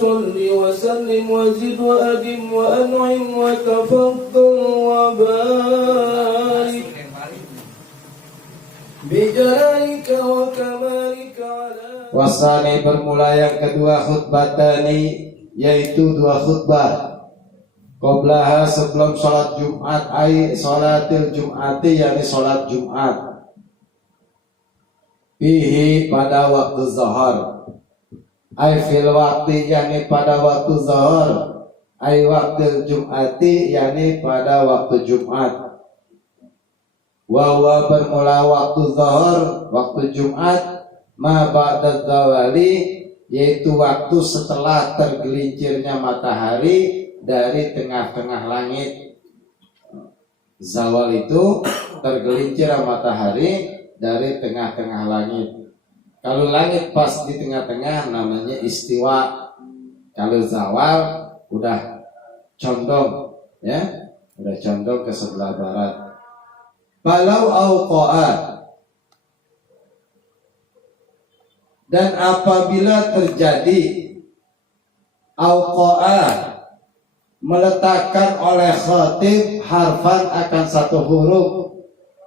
صل وسلم وزد وأدم وأنعم وتفضل وبارك بجلالك وكمالك على. Wasani bermula yang kedua khutbatani, yaitu dua khutbah. Qoblaha sebelum sholat Jumat, ai sholatil Jum'ati, yakni sholat Jumat. Bihi pada waktu zuhur, ai fil waktu, yakni pada waktu zuhur, ai waktu Jum'ati, yakni pada waktu Jumat. Wawa bermula waktu zuhur, waktu Jumat, ma ba'da zawali, yaitu waktu setelah tergelincirnya matahari dari tengah-tengah langit. Zawal itu tergelincir matahari dari tengah-tengah langit. Kalau langit pas di tengah-tengah namanya istiwa. Kalau zawal udah condong, ya, udah condong ke sebelah barat. Falau auqa'a, dan apabila terjadi auqa'a, meletakkan oleh khatib harfan akan satu huruf,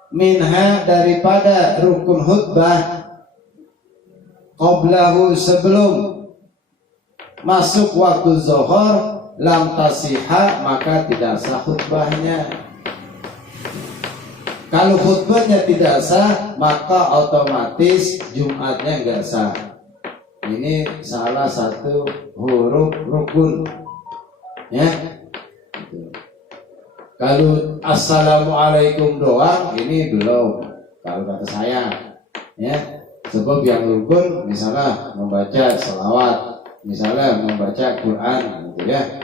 minha daripada rukun khutbah, qablahu sebelum masuk waktu zuhur, lam tasihha, maka tidak sah khutbahnya. Kalau khutbahnya tidak sah, maka otomatis Jumatnya enggak sah. Ini salah satu huruf rukun, ya. Kalau assalamualaikum doang, ini belum. Kalau kata saya, ya. Sebab yang rukun, misalnya membaca selawat, misalnya membaca Quran, gitu ya.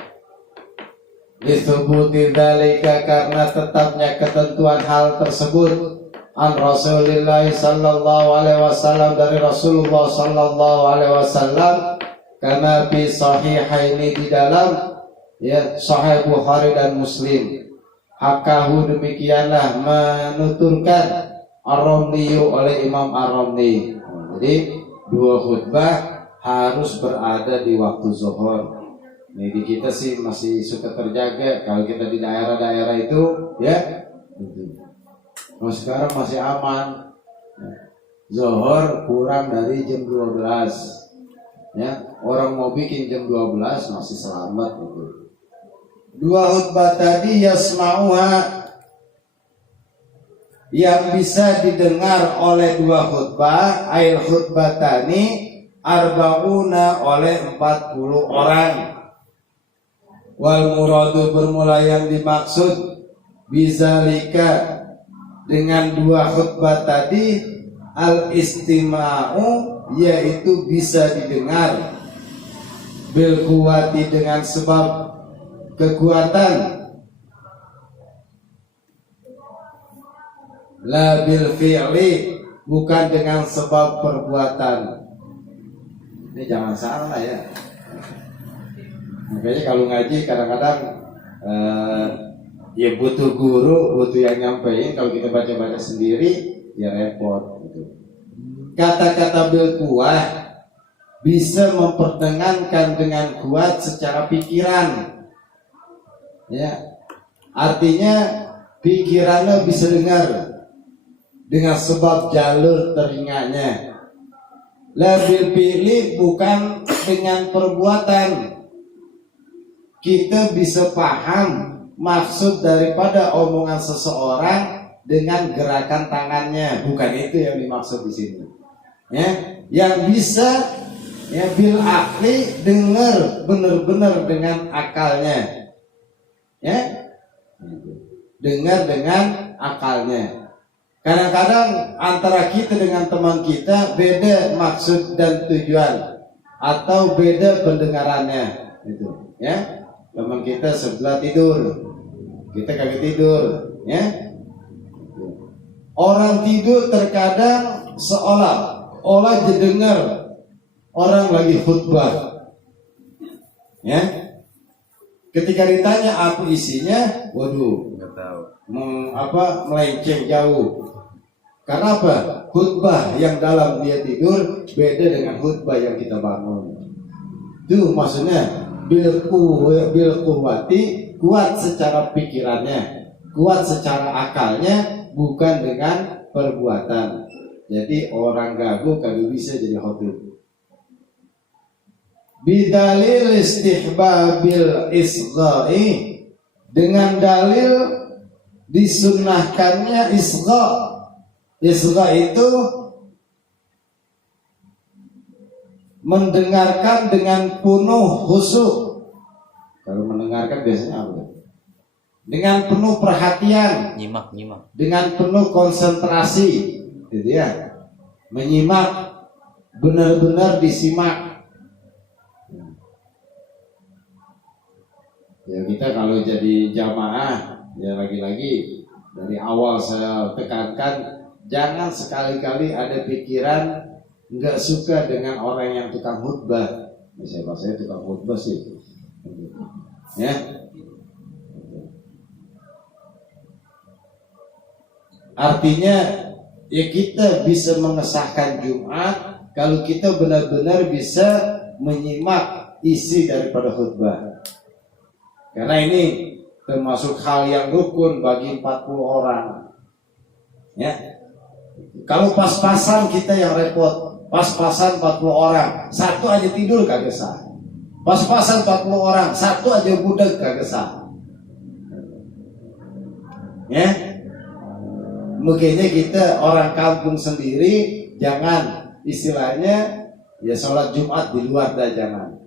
Disubuti dzalika, karena tetapnya ketentuan hal tersebut, an Rasulillah sallallahu alaihi wasallam, dari Rasulullah sallallahu alaihi wasallam, karena fi sahihaini, di dalam, ya, Sahih Bukhari dan Muslim. Hakahu, demikianlah menuturkan Ar-Ramli, oleh Imam Ar-Ramli. Jadi dua khutbah harus berada di waktu zuhur. Ini di kita sih masih suka terjaga. Kalau kita di daerah-daerah itu, ya, sekarang masih aman. Zuhur kurang dari jam 12, ya. Orang mau bikin jam 12 masih selamat, gitu. Dua khutbah tadi yasma'uha, yang bisa didengar oleh dua khutbah, ail khutbatani arba'una, oleh 40 orang. Wal muradu, bermula yang dimaksud, bizalika, dengan dua khutbah tadi, al istima'u, yaitu bisa didengar, bil kuwati, dengan sebab kekuatan, la bil fi'li, bukan dengan sebab perbuatan. Ini jangan salah, ya. Makanya kalau ngaji kadang-kadang ya butuh guru, butuh yang nyampein. Kalau kita baca-baca sendiri ya repot, gitu. Kata-kata bil kuwah bisa memperdengankan dengan kuat secara pikiran, ya. Artinya pikirannya bisa dengar dengan sebab jalur telinganya. Labil pilih, bukan dengan perbuatan. Kita bisa paham maksud daripada omongan seseorang dengan gerakan tangannya, bukan itu yang dimaksud di sini. Ya, yang bisa, ya, bil akli, dengar benar-benar dengan akalnya, ya, dengar dengan akalnya. Kadang-kadang antara kita dengan teman kita beda maksud dan tujuan, atau beda pendengarannya, gitu, ya. Teman kita sebelah tidur, kita kagak tidur, ya. Orang tidur terkadang seolah dengar orang lagi khutbah, ya. Ketika ditanya apa isinya, waduh, nggak tahu, melenceng jauh. Karena apa? Khutbah yang dalam dia tidur beda dengan khutbah yang kita bangun. Itu maksudnya bil quwwati, kuat secara pikirannya, kuat secara akalnya, bukan dengan perbuatan. Jadi orang gagu kagak bisa jadi khatib. Bidalil istihbabil isgha'i, dengan dalil disunnahkannya isgha. Isgha itu mendengarkan dengan penuh khusyuk. Kalau mendengarkan biasanya apa? Dengan penuh perhatian, nyimak dengan penuh konsentrasi, gitu ya. Menyimak, benar-benar disimak. Ya kita kalau jadi jamaah, ya lagi-lagi dari awal saya tekankan, jangan sekali-kali ada pikiran nggak suka dengan orang yang tukang khutbah. Misalnya saya tukang khutbah sih, ya. Artinya ya kita bisa mengesahkan Jumat kalau kita benar-benar bisa menyimak isi daripada khutbah. Karena ini termasuk hal yang rukun bagi 40 orang. Ya. Kalau pas-pasan kita yang repot, pas-pasan 40 orang, satu aja tidur kagak sah. Pas-pasan 40 orang, satu aja budak kagak sah. Ya. Makanya kita orang kampung sendiri jangan istilahnya ya sholat Jumat di luar dah, jangan.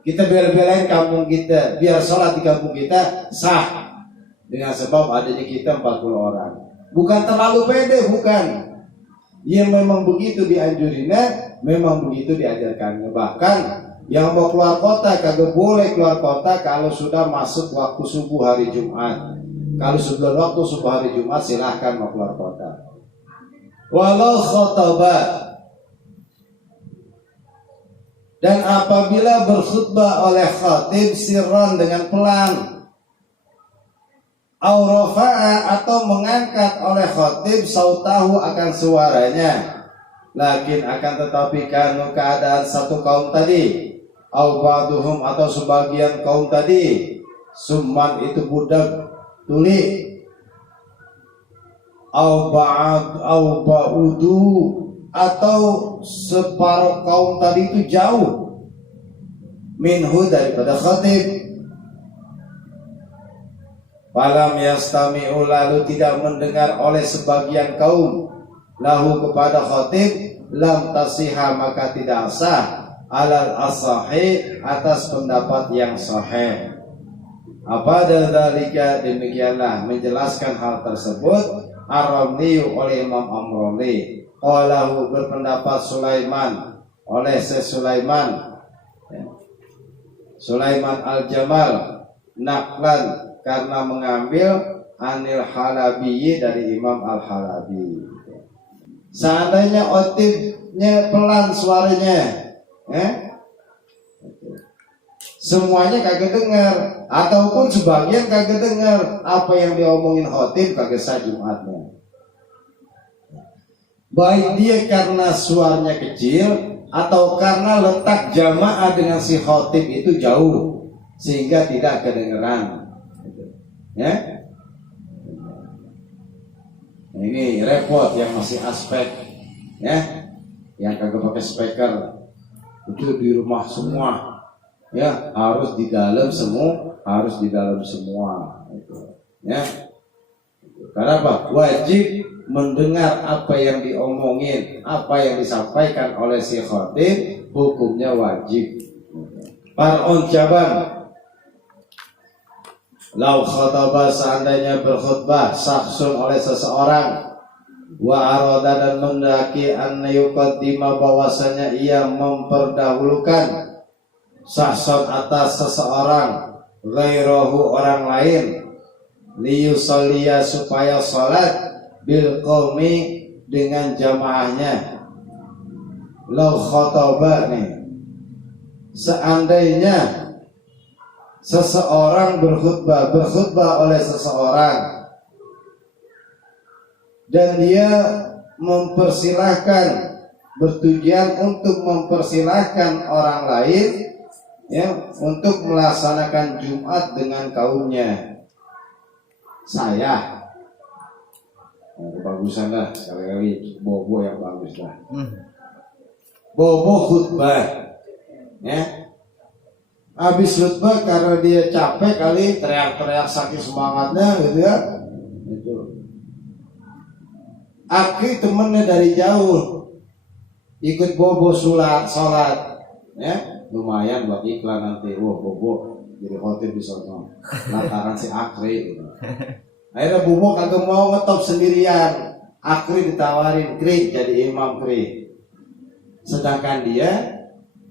Kita bela-belain kampung kita biar sholat di kampung kita sah dengan sebab adanya kita 40 orang. Bukan terlalu pede, bukan. Ya memang begitu dianjurinnya, memang begitu diajarkannya. Bahkan yang mau keluar kota kagak boleh keluar kota kalau sudah masuk waktu subuh hari Jumat. Kalau sebelum waktu subuh hari Jumat silahkan mau keluar kota. Walau khotbah, dan apabila berkhutbah oleh khatib sirran dengan pelan, au rafa'a atau mengangkat oleh khatib sautahu akan suaranya, lakin akan tetapi kanu keadaan satu kaum tadi, au ba'duhum atau sebagian kaum tadi, summan itu budak tuli, au ba'udu atau separuh kaum tadi itu jauh minhu daripada khatib. Falam yastami'u, lalu tidak mendengar oleh sebagian kaum lahu kepada khatib, lam tasihha maka tidak sah, alal as-sahih atas pendapat yang sahih. Apa dzalika, demikianlah menjelaskan hal tersebut Ar-Ramli oleh Imam Amrani. Qalahu berpendapat Sulaiman oleh Sulaiman Al-Jamal naklan karena mengambil Anil Halabi dari Imam Al-Halabi. Seandainya otibnya pelan suaranya, semuanya kagak dengar, ataupun sebagian kagak dengar apa yang diomongin khotib, kagak sah Jumatnya. Baik dia karena suaranya kecil atau karena letak jamaah dengan si khotib itu jauh sehingga tidak kedengeran. Ya, ini repot yang masih aspek, ya, yang kagak pakai speaker itu di rumah semua. Ya, harus di dalam semua, ya. Karena apa? Wajib mendengar apa yang diomongin, apa yang disampaikan oleh si khatib, hukumnya wajib. Par'un cabang, lau khataba, seandainya berkhutbah saksun oleh seseorang, wa arada dan mendaki an yuqaddima, bahwasanya ia memperdahulukan sahson atas seseorang, ghairahu orang lain, liyusalliya supaya salat, bil qaumi dengan jamaahnya. Lau khataba nih, seandainya seseorang berkhutbah oleh seseorang dan dia mempersilahkan bertujuan untuk mempersilahkan orang lain ya untuk melaksanakan Jumat dengan kaumnya. Saya bagusan lah sekali-kali bobo yang bagus lah. Bobo khutbah ya. Habis khutbah karena dia capek kali teriak-teriak saking semangatnya gitu ya. Itu. Akhi temennya dari jauh ikut bobo sholat ya lumayan buat iklan nanti. Bobo jadi khotib di sono lantaran si Akri gitu. Akhirnya bobo kagak mau ngetop sendirian. Akri ditawarin Kri jadi imam Kri, sedangkan dia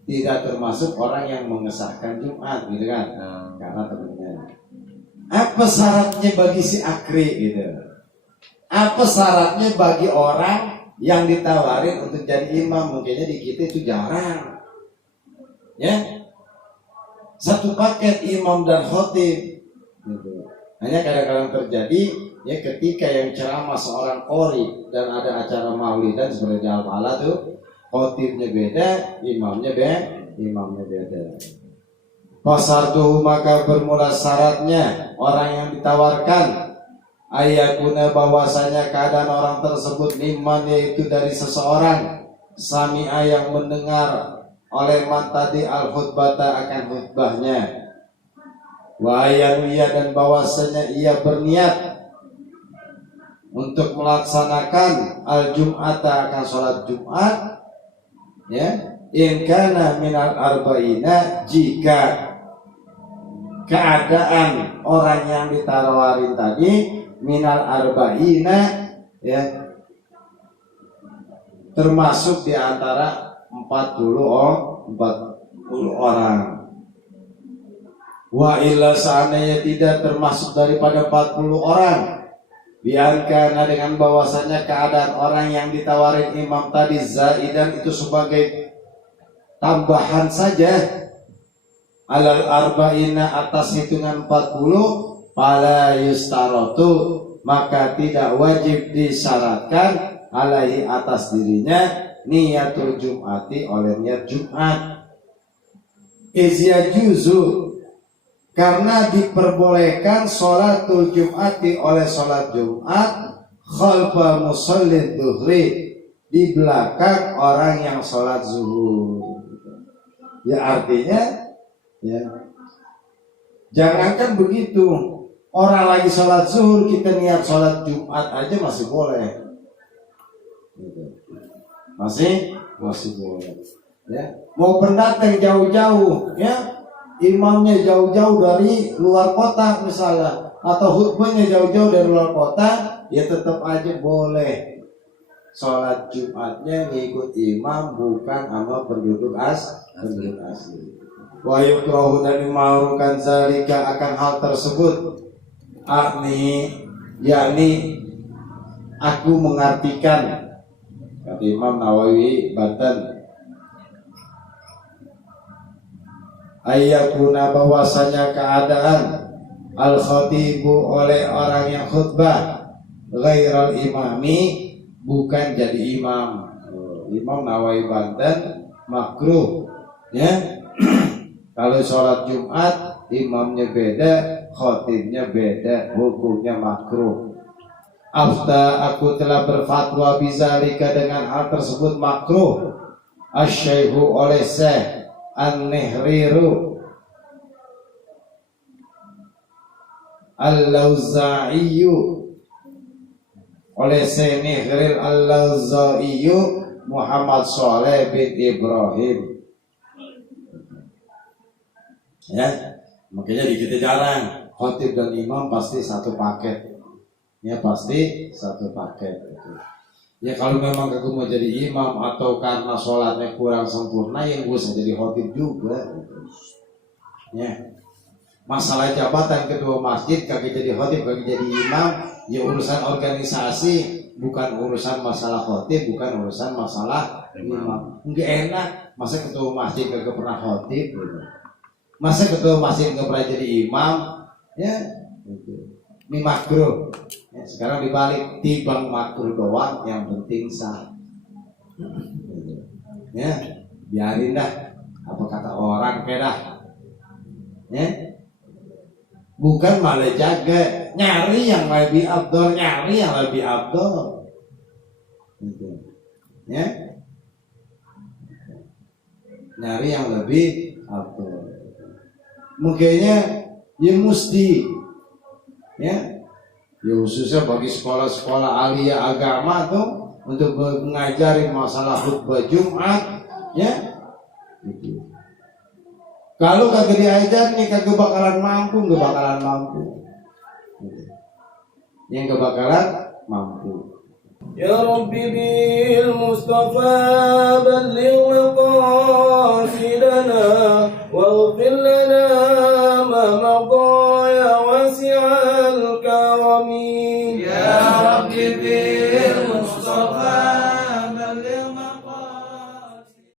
tidak termasuk orang yang mengesahkan Jumat gitu kan karena temennya. Apa syaratnya bagi si Akri gitu? Apa syaratnya bagi orang yang ditawarin untuk jadi imam? Mungkinnya di kita itu jarang ya, satu paket imam dan khotib gitu. Hanya kadang-kadang terjadi ya ketika yang ceramah seorang qori dan ada acara maulidan seperti di Al-Falah tuh khotibnya beda, imamnya beda. Pasar tuh maka bermula syaratnya orang yang ditawarkan ayakuna bahwasanya keadaan orang tersebut liman yaitu dari seseorang sami'a yang mendengar oleh man tadi al-khutbata akan khutbahnya wa ayanuya dan bahwasanya ia berniat untuk melaksanakan al-jum'ata akan sholat Jumat ya in kana minal arba'ina jika keadaan orang yang ditawarin tadi minal arba'ina ya termasuk di antara 40 orang. Wa illa seandainya tidak termasuk daripada 40 orang, biarkan dengan bahwasanya keadaan orang yang ditawarin imam tadi zaidan itu sebagai tambahan saja alal arba'ina atas hitungan 40 fala yustaratu maka tidak wajib disyaratkan alaihi atas dirinya niyatul jum'ati oleh niat Jumat. Izya juzu karena diperbolehkan sholatul jum'ati oleh sholat Jumat khalfa musallin duhri di belakang orang yang sholat zuhur. Ya artinya ya jangankan begitu, orang lagi sholat zuhur kita niat sholat Jumat aja masih boleh. Masih boleh. Ya, mau pendatang jauh-jauh, ya, imamnya jauh-jauh dari luar kota misalnya, atau khutbahnya jauh-jauh dari luar kota, ya tetap aja boleh. Sholat Jumatnya ngikut imam bukan sama penduduk asli. Wa yukrahu dan dimaukan zalika akan hal tersebut. Yakni aku mengartikan kata Imam Nawawi Batan ayyakuna bahwasanya keadaan al-khatibu oleh orang yang khutbah ghairal imami bukan jadi imam. Imam Nawawi Banten makruh ya. Kalau sholat Jumat imamnya beda, khatibnya beda, hukumnya makruh. Afta aku telah berfatwa bizalika dengan hal tersebut makruh. Asy-Syaikhu oleh Syekh An-Nihriru Al-Lauzaiyu oleh Syekh Nihril Al-Lauzaiyu Muhammad Shalih bin Ibrahim. Ya, makanya di kita jarang khatib dan imam pasti satu paket. Ya pasti satu paket gitu. Ya kalau memang aku mau jadi imam atau karena sholatnya kurang sempurna yang gue bisa jadi khotib juga gitu. Ya masalah jabatan ketua masjid kaki jadi khotib kaki jadi imam ya urusan organisasi bukan urusan masalah khotib bukan urusan masalah imam. Nggak enak masa ketua masjid kagak pernah khotib gitu. Masa ketua masjid nggak pernah jadi imam ya gitu. Ini makruh. Ya, sekarang dibalik tibang makruh doang yang penting sah. Ya, biarin dah apa kata orang dah. Ya. Bukan malah jaga, nyari yang lebih abdol, gitu. Ya, nyari yang lebih abdol. Mungkinnya ya mesti, ya khususnya bagi sekolah-sekolah aliyah agama tuh untuk mengajari masalah khutbah Jumat, ya. Gitu. Kalau kagak diajar nih kagak bakalan mampu. Yang gak bakalan mampu. Ya Rabbi bil Mustafa balligh